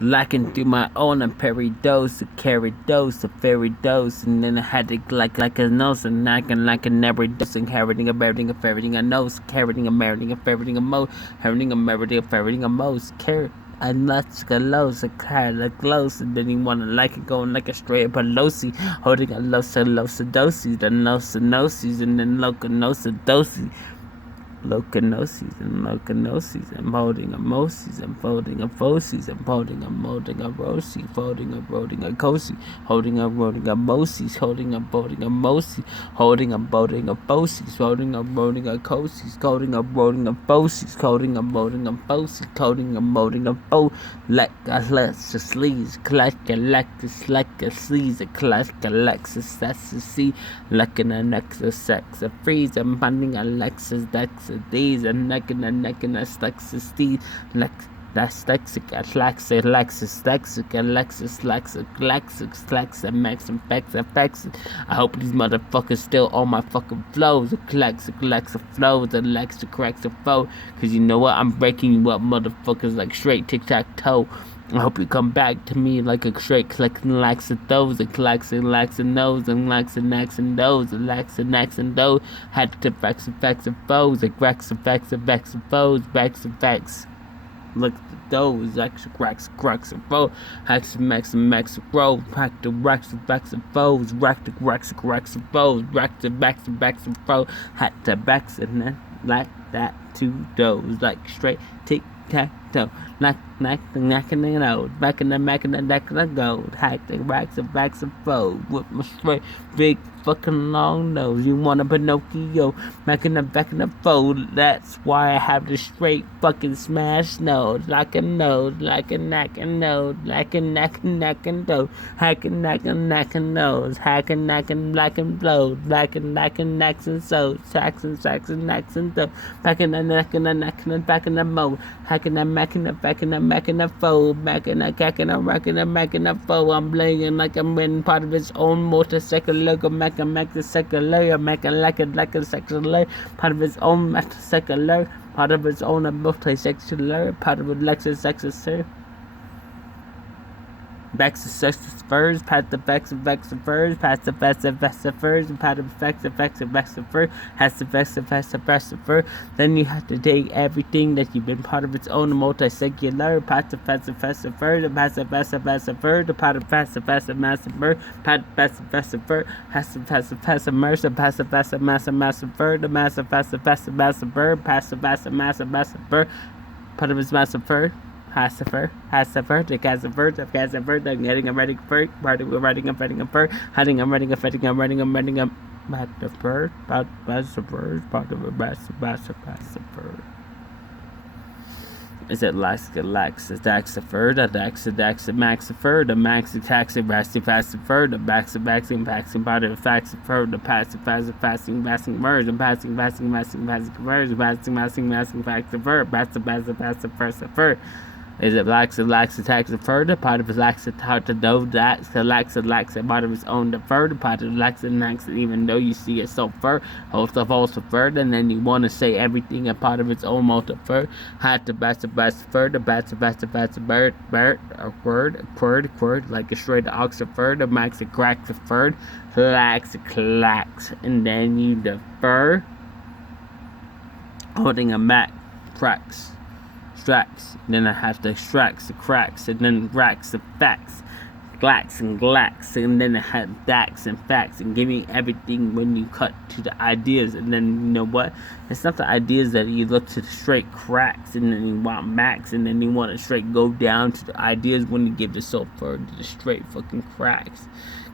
Lacking through my own and peridose, a carry dose, a fairy dose, and then I had to like a nose and knocking like a never dose and carrying a bearing a ferreting a nose, carrying a meriting a ferreting a mo, herring a meriting a ferreting a most, carry. And let's go low, so kind of close, and then you wanna like it going like a straight Pelosi, holding a losa dosi, then losa nosis, and then loca nosa dosi. Locanosis and locanosis, I'm holding a moses, I'm folding a foses, I'm holding a molding a rosy, folding a roading a cozy, holding a roading a moses, holding a boating a mosey, holding a boating a foses, holding a roading a cozies, holding a roading a foses, holding a molding a foses, holding a molding a boat, like a Lexus sleeves, like a Lexus, like a sleeves, like a Lexus, that's a C, like an Nexus sex, a freeze, I'm finding a Lexus, that's these and neck and a Lexus D Lex that's lexic at Lexus Max and Facts. I hope these motherfuckers still on my fucking flows. Lexa flows and Lexa cracks a foe. Cause you know what? I'm breaking you up, motherfuckers, like straight tic-tac-toe. I hope you come back to me like a straight collecting lax of those and collecting lax and nose and lax and nax and those and lax and nax and those. Had to facts and foes, like racks and facts and foes, backs and facts. Look at those, extra cracks and foes, hacks and max and bro, pack the racks and foes, rack the racks and foes, rack the backs and foes, hat the backs and then like that to those, like straight tick tack toe. Knocking it out, back in the neck and the gold, hack the racks and backs and fold with my straight big fucking long nose. You want a Pinocchio, back in the fold. That's why I have the straight fucking smash nose, like a nose, like a neck and nose, like a neck and toe, hacking neck and nose, hacking neck and black and blow, black and necks and so, sacks and necks and toe, back in the neck and back in the mold, hacking the mac and the back in the mac and the fold, back in the cack and the rack and the mac and the fold. I'm playing like I'm in part of its own motorcycle logo, mac the second layer, mac like a second layer, part of its own motorcycle layer, part of its own multi-sexual layer, part of it Lexus sexual. Backs of sexes furs, pat the backs of furs, past the best of furs, and pat the backs of fur, has the best of fur. Then you have to take everything that you've been part of its own multi-secular, pat the fur, the pass the fur, the pat the fur, the pass the massive fur, pat the fur, has the pass the mercy, pass the massive fur, the massive massive fur, pass the massive fur, part of its massive fur. Has the fur, the cast the fur, I'm getting a writing fur, part of writing a fur, hiding I'm writing a about the fur, about the fur, part of a bass the fur. Is it lax, the dax the fur, the dax the max the fur, the max the tax the rasty fast the fur, the backs the vaccine, part of the facts the fur, the pass the fasting merge, the passing furs, the passing facts the fur, pass the first the fur. Is it lax the tax the fur, the part of it lax the heart to do that, the lax the part of its own the fur, the part of lax the nax, even though you see it so fur, host of also fur, and then you want to say everything a part of its own multi fur, had to bass the fur, the bats the bird, a word, like a straight ox of fur, the max the crack the fur, lax the clacks, and then you the fur, holding a mat, cracks. Stracks, then I have the stracks, the cracks, and then racks, the facts, glacks and glacks, and then I have dacks and facts, and give me everything when you cut to the ideas, and then you know what? It's not the ideas that you look to the straight cracks, and then you want max, and then you want to straight go down to the ideas when you give the soap for the straight fucking cracks.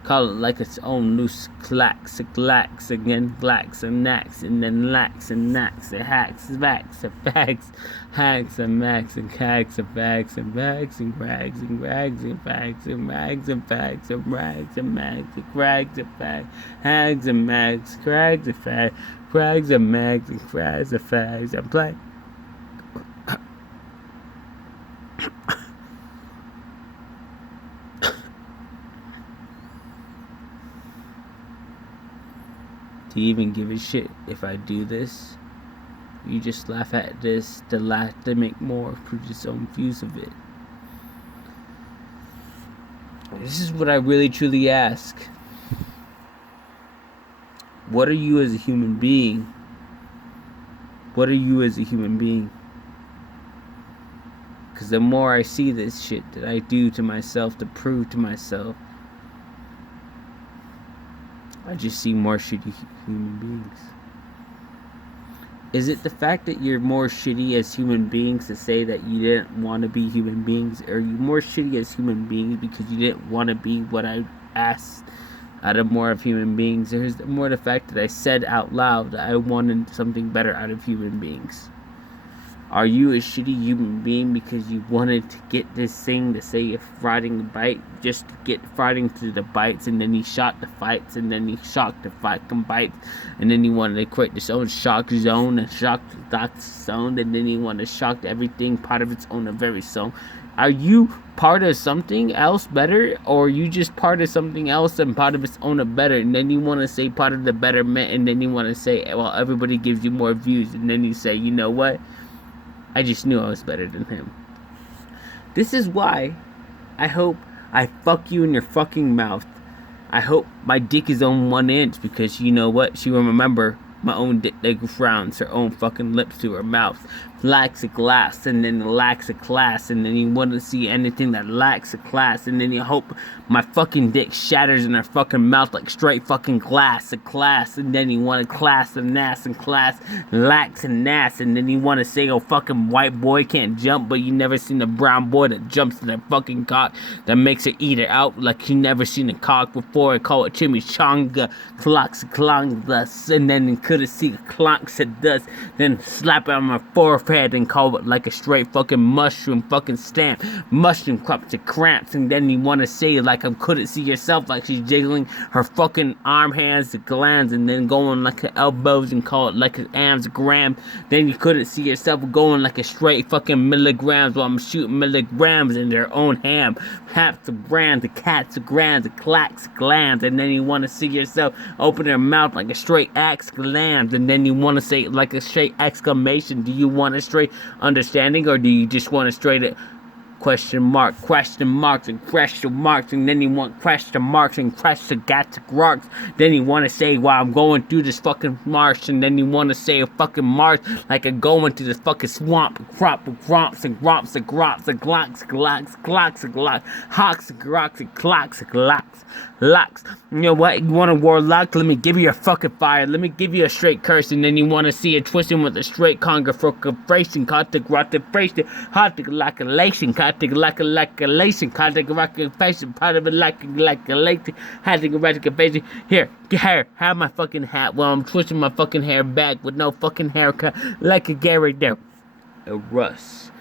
Call it like its own loose clacks, glacks, again glacks and knacks, and then lacks and knacks, and hacks, backs, and bags, hacks and max, and cags, and bags, and bags, and rags, and rags, and bags, and rags, and bags, and rags, and mags, and crags, and fags, hags, and mags, crags, and fags, crags, and mags, and crags, and fags, and play. Do you even give a shit if I do this? You just laugh at this to make more, produce your own views of it. This is what I really truly ask. What are you as a human being? What are you as a human being? Because the more I see this shit that I do to myself to prove to myself, I just see more shitty human beings. Is it the fact that you're more shitty as human beings to say that you didn't want to be human beings? Or are you more shitty as human beings because you didn't want to be what I asked out of more of human beings? Or is it more the fact that I said out loud that I wanted something better out of human beings? Are you a shitty human being because you wanted to get this thing to say you're riding a bike just to get riding to the bites, and then he shot the fights, and then he shocked the fucking bites, and then he wanted to create this own shock zone and shock that zone, and then he wanted to shock everything part of its own very zone? Are you part of something else better, or are you just part of something else and part of its own better? And then you want to say part of the betterment, and then you want to say, well, everybody gives you more views, and then you say, you know what? I just knew I was better than him. This is why I hope I fuck you in your fucking mouth. I hope my dick is on 1 inch, because you know what? She will remember my own dick that frowns her own fucking lips to her mouth. Lacks a glass, and then lacks a class, and then you want to see anything that lacks a class, and then you hope my fucking dick shatters in her fucking mouth like straight fucking glass, a class, and then you want to class and nass and class, lacks and nass, and then you want to say, oh, fucking white boy can't jump, but you never seen a brown boy that jumps in their fucking cock that makes her eat her out like you never seen a cock before. I call it chimichanga, clocks, thus, and then you couldn't see a clonks it does, then slap it on my forehead and call it like a straight fucking mushroom fucking stamp, mushroom crops to cramps, and then you want to say like I couldn't see yourself, like she's jiggling her fucking arm hands to glands, and then going like her elbows and call it like her arms gram. Then you couldn't see yourself going like a straight fucking milligrams while I'm shooting milligrams in their own ham, half the brand, the cats, the grands, the clacks, glands, and then you want to see yourself open her mouth like a straight axe glands, and then you want to say like a straight exclamation. Do you want a straight understanding, or do you just want to straight question marks, and question marks, and then you want question marks and question rocks. Then you want to say, well, I'm going through this fucking marsh, and then you want to say a fucking marsh like I'm going to this fucking swamp, crop of gromps and gromps and grops and glocks and glocks, hawks and grocks and clocks and locks. You know what? You want a warlock? Let me give you a fucking fire. Let me give you a straight curse, and then you want to see it twisting with a straight congregation, contegration, part of it like a lake, here, have my fucking hat while I'm twisting my fucking hair back with no fucking haircut, like a Gary there. A Russ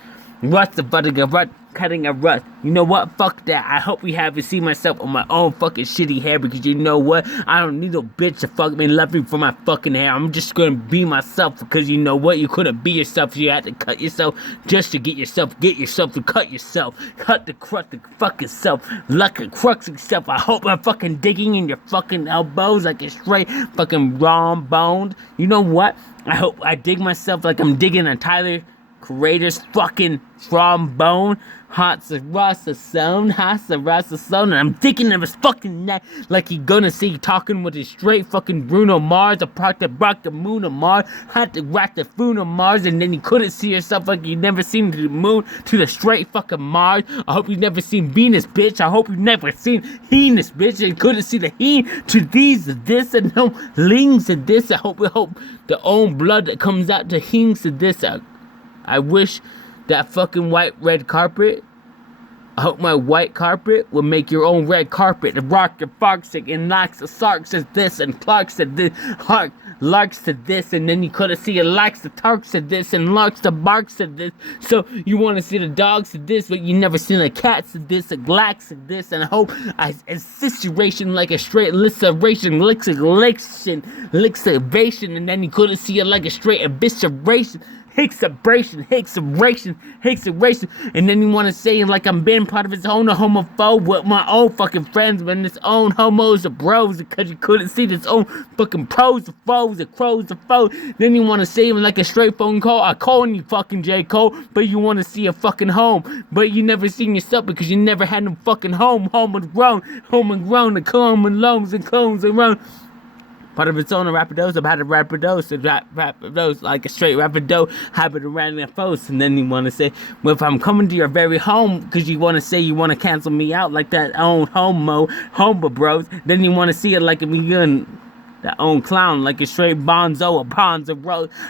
the budding of rut, cutting a rust. You know what? Fuck that. I hope we have to see myself on my own fucking shitty hair, because you know what? I don't need no bitch to fuck me, love me for my fucking hair. I'm just gonna be myself, because you know what? You couldn't be yourself. You had to cut yourself just to get yourself to cut yourself. Cut the fucking self. Like a crux yourself. I hope I'm fucking digging in your fucking elbows like a straight fucking raw boned. You know what? I hope I dig myself like I'm digging a Tyler Creator's fucking trombone, hot rasa sound, and I'm thinking of his fucking neck like he gonna see talking with his straight fucking Bruno Mars, a part that brought the moon of Mars, had to rock the food of Mars, and then you couldn't see yourself like you never seen the moon to the straight fucking Mars. I hope you never seen Venus, bitch. I hope you never seen Venus, bitch, and couldn't see the heen to these to this, and no lings to this. I hope the own blood that comes out to hings to this. I wish that fucking white red carpet, I hope my white carpet will make your own red carpet. The rock, the fox, and likes the sarks to this, and clarks to this, hark, larks to this, and then you couldn't see it likes the tarks to this, and larks the barks to this. So you want to see the dogs to this, but you never seen the cats to this, the glacks to this, and I hope a situation like a straight lisseration, lixeration, and then you couldn't see it like a straight evisceration. Hexabration, and then you want to say like I'm being part of his own homophobe with my own fucking friends when his own homos are bros because you couldn't see his own fucking pros or foes or crows or foes. Then you want to say him like a straight phone call. I calling you fucking J. Cole, but you want to see a fucking home, but you never seen yourself because you never had no fucking home and grown, the comb and loans and combs and run. Part of its own rapidos, about a rapidos, like a straight rapido, habit around their foes. And then you want to say, well, if I'm coming to your very home, because you want to say you want to cancel me out like that own homo bros, then you want to see it like if you're that own clown, like a straight Bonzo or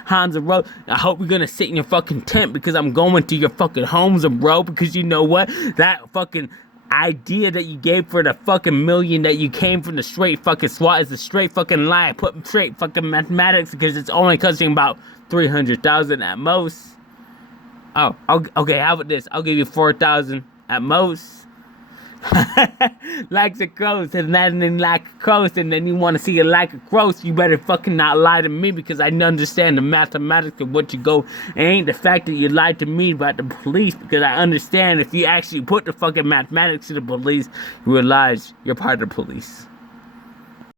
Hansa Road. I hope you're gonna sit in your fucking tent because I'm going to your fucking homes, bro, because you know what? That fucking idea that you gave for the fucking million that you came from the straight fucking SWAT is a straight fucking lie. I put straight fucking mathematics because it's only costing about 300,000 at most. Oh, okay, how about this? I'll give you 4,000 at most. Like a cross, and then like a cross, and then you want to see it like a cross, you better fucking not lie to me because I understand the mathematics of what you go. It ain't the fact that you lied to me about the police, because I understand if you actually put the fucking mathematics to the police, you realize you're part of the police.